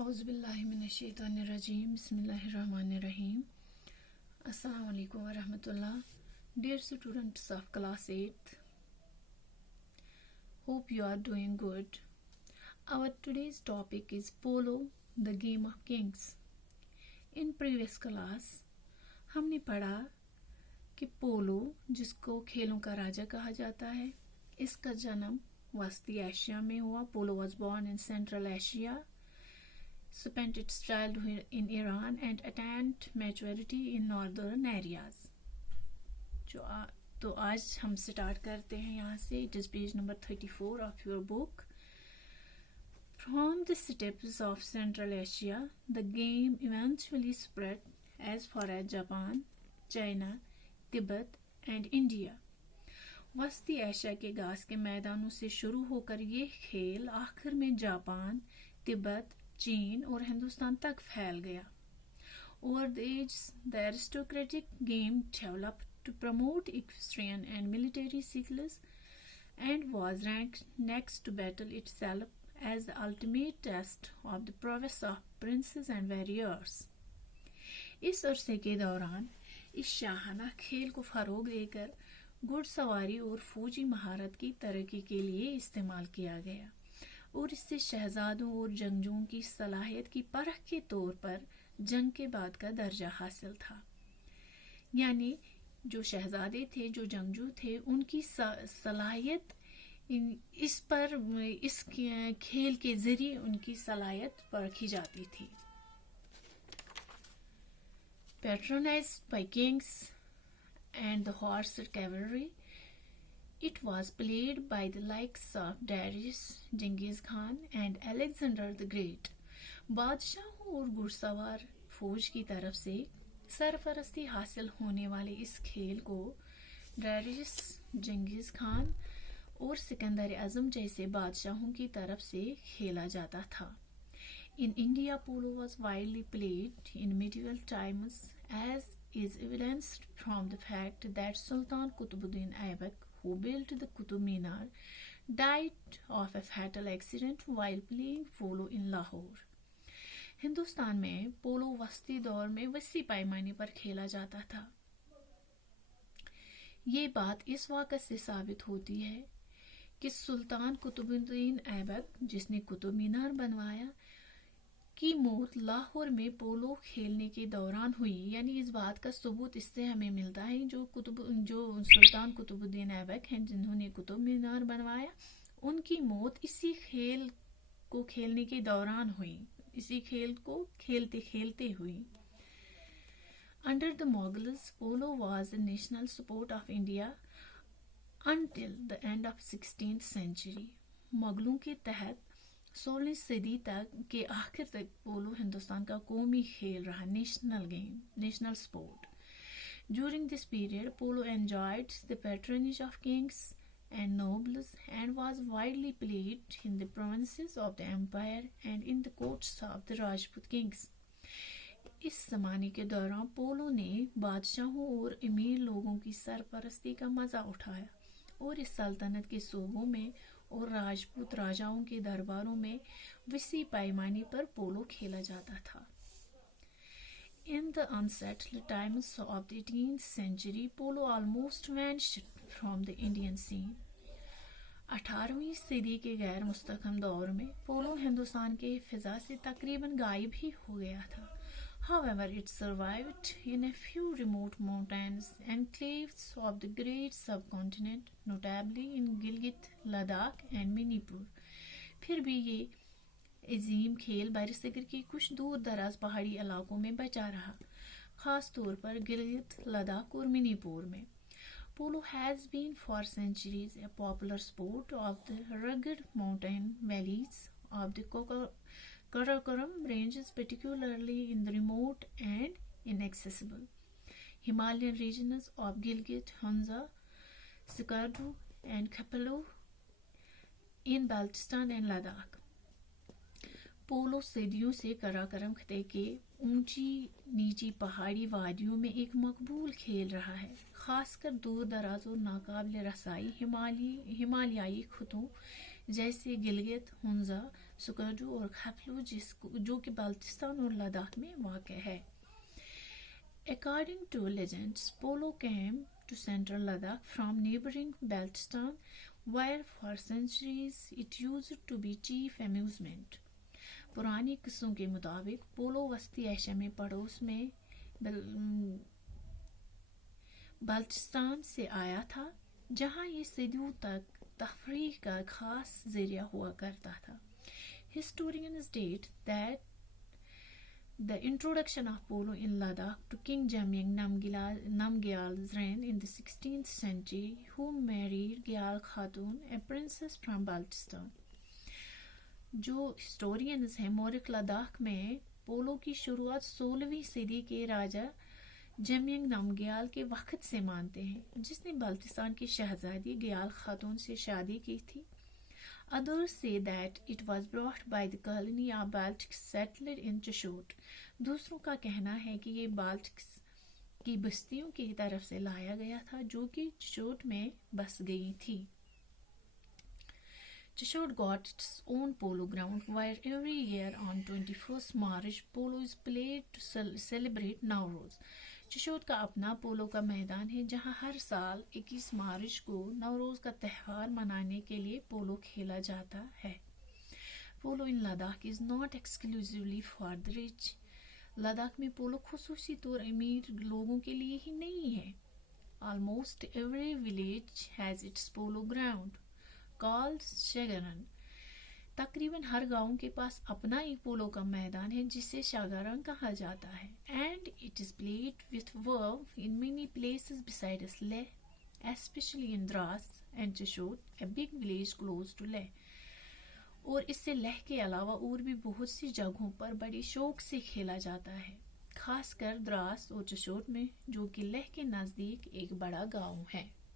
اعوذ باللہ من الشیطان الرجیم بسم اللہ الرحمن الرحیم. السلام علیکم ورحمۃ اللہ. Dear students of class 8, hope you are doing good. Our today's topic is polo, the game of kings. In previous class ہم نے پڑھا کہ پولو جس کو کھیلوں کا راجا کہا جاتا ہے، اس کا جنم وسطی ایشیا میں ہوا. Polo was born in Central Asia, spent its childhood in Iran and attained maturity in northern areas. تو آج ہم سٹارٹ کرتے ہیں یہاں سے. It is page number 34 of your book. From the steppes of Central Asia, the game eventually spread as far as Japan, China, Tibet and India. وسطی Asia کے گھاس کے میدانوں سے شروع ہو کر یہ کھیل آخر میں جاپان، تبت، چین اور ہندوستان تک پھیل گیا. Over the ages, the aristocratic game developed to promote equestrian and military skills and was ranked next to battle itself as the ultimate test of the prowess of princes and warriors. اس عرصے کے دوران اس شاہانہ کھیل کو فروغ دے کر گھڑ سواری اور فوجی مہارت کی ترقی کے لیے استعمال کیا گیا، اور اس سے شہزادوں اور جنگجوؤں کی صلاحیت کی پرکھ کے طور پر جنگ کے بعد کا درجہ حاصل تھا. یعنی جو شہزادے تھے، جو جنگجو تھے، ان کی صلاحیت اس کھیل کے ذریعے ان کی صلاحیت پرکھی جاتی تھی. Patronized by kings and the horse cavalry, it was played by the likes of Darius, Genghis Khan and Alexander the Great. بادشاہوں اور گھڑ سوار فوج کی طرف سے سرپرستی حاصل ہونے والے اس کھیل کو ڈیریس، جنگیز خان اور سکندر اعظم جیسے بادشاہوں کی طرف سے کھیلا جاتا تھا. In India, polo was widely played in medieval times, as is evidenced from the fact that Sultan Qutbuddin Aibak, who built the Qutub Minar, died of a fatal accident while playing polo in Lahore. Hindustan میں polo وسطی دور میں وسیع پیمانے پر کھیلا جاتا تھا. یہ بات اس واقعے سے ثابت ہوتی ہے کہ سلطان قطب الدین ایبک، جس نے قطب مینار بنوایا، کی موت لاہور میں پولو کھیلنے کے دوران ہوئی. یعنی اس بات کا ثبوت اس سے ہمیں ملتا ہے جو سلطان قطب الدین ایبک ہیں، جنہوں نے قطب مینار بنوایا، ان کی موت اسی کھیل کو کھیلنے کے دوران ہوئی، اسی کھیل کو کھیلتے کھیلتے ہوئی. Under the Mughals, polo was the national sport of India until the end of 16th century. مغلوں کے تحت 16ویں صدی تک کے آخر تک پولو ہندوستان کا قومی کھیل رہا، national game, national sport. During this period, polo enjoyed the patronage of kings and nobles and was widely played in the provinces of the empire and in the courts of the Rajput kings. اس زمانے کے دوران polo نے بادشاہوں اور امیر لوگوں کی سرپرستی کا مزہ اٹھایا، اور اس سلطنت کے صوبوں میں اور راجپوت راجاؤں کے درباروں میں وسیع پیمانے پر پولو کھیلا جاتا تھا. In the unsettled times of the 18th century, polo almost vanished from the Indian scene. 18ویں صدی کے غیر مستحکم دور میں پولو ہندوستان کے فضا سے تقریباً غائب ہی ہو گیا تھا. However, it survived in a few remote mountains enclaves of the great subcontinent, notably in Gilgit, Ladakh and Manipur. پھر بھی یہ عظیم کھیل برصغیر کے کچھ دور دراز پہاڑی علاقوں میں بچا رہا، خاص طور پر گلگت، لداخ اور منی پور میں. Polo has been for centuries a popular sport of the rugged mountain valleys of the Karakoram ranges, particularly in the remote and inaccessible Himalayan regions of Gilgit, Hunza, Skardu and Khaplu in Baltistan and Ladakh. Polo صدیوں سے کراکرم خطے کے اونچی نیچی پہاڑی وادیوں میں ایک مقبول کھیل رہا ہے، خاص کر دور دراز اور ناقابل رسائی ہمالیائی خطوں جیسے گلگت، ہنزا، سکردو اور خپلو جو کہ بلتستان اور لداخ میں واقع ہے. According to legends, polo came to central Ladakh from neighboring Baltistan, where for centuries it used to be chief amusement. پرانی قصوں کے مطابق پولو وسطی ایشیا میں پڑوس میں بلتستان سے آیا تھا، جہاں یہ صدیوں تک تفریح کا خاص ذریعہ ہوا کرتا تھا. Historians state that the introduction of polo in Ladakh to King Jamyang Namgyal's reign in the 16th century, who married Gyal Khatun, a princess from Baltistan. جو ہسٹورینز ہیں مورخ لداخ میں پولو کی شروعات 16ویں صدی کے راجہ جمینگ نامگیال کے وقت سے مانتے ہیں، جس نے بلتستان کی شہزادی گیال خاتون سے شادی کی تھی. Others say that it was brought by the colony of Baltics settled in Chishot. دوسروں کا کہنا ہے کہ یہ بالٹکس کی بستیوں کی طرف سے لایا گیا تھا جو کہ چشوٹ میں بس گئی تھی. Chishot got its own polo ground where every year on 21st March polo is played to celebrate Nowruz. چشوٹ کا اپنا پولو کا میدان ہے جہاں ہر سال 21 مارچ کو نوروز کا تہوار منانے کے لیے پولو کھیلا جاتا ہے. Polo in Ladakh is not exclusively for the rich. Ladakh میں پولو خصوصی طور امیر لوگوں کے لیے ہی نہیں ہے. Almost every village has its polo ground called شاگرن. تقریباً ہر گاؤں کے پاس اپنا ایک پولو کا میدان ہے جسے شاگرن کہا جاتا ہے. And it is played with verve in many places besides Leh, especially in Dras and Chishot, a big village close to Leh. اور اس سے لہ کے علاوہ اور بھی بہت سی جگہوں پر بڑی شوق سے کھیلا جاتا ہے، خاص کر دراس اور چشوٹ میں جو کہ لہ کے نزدیک ایک بڑا گاؤں ہے.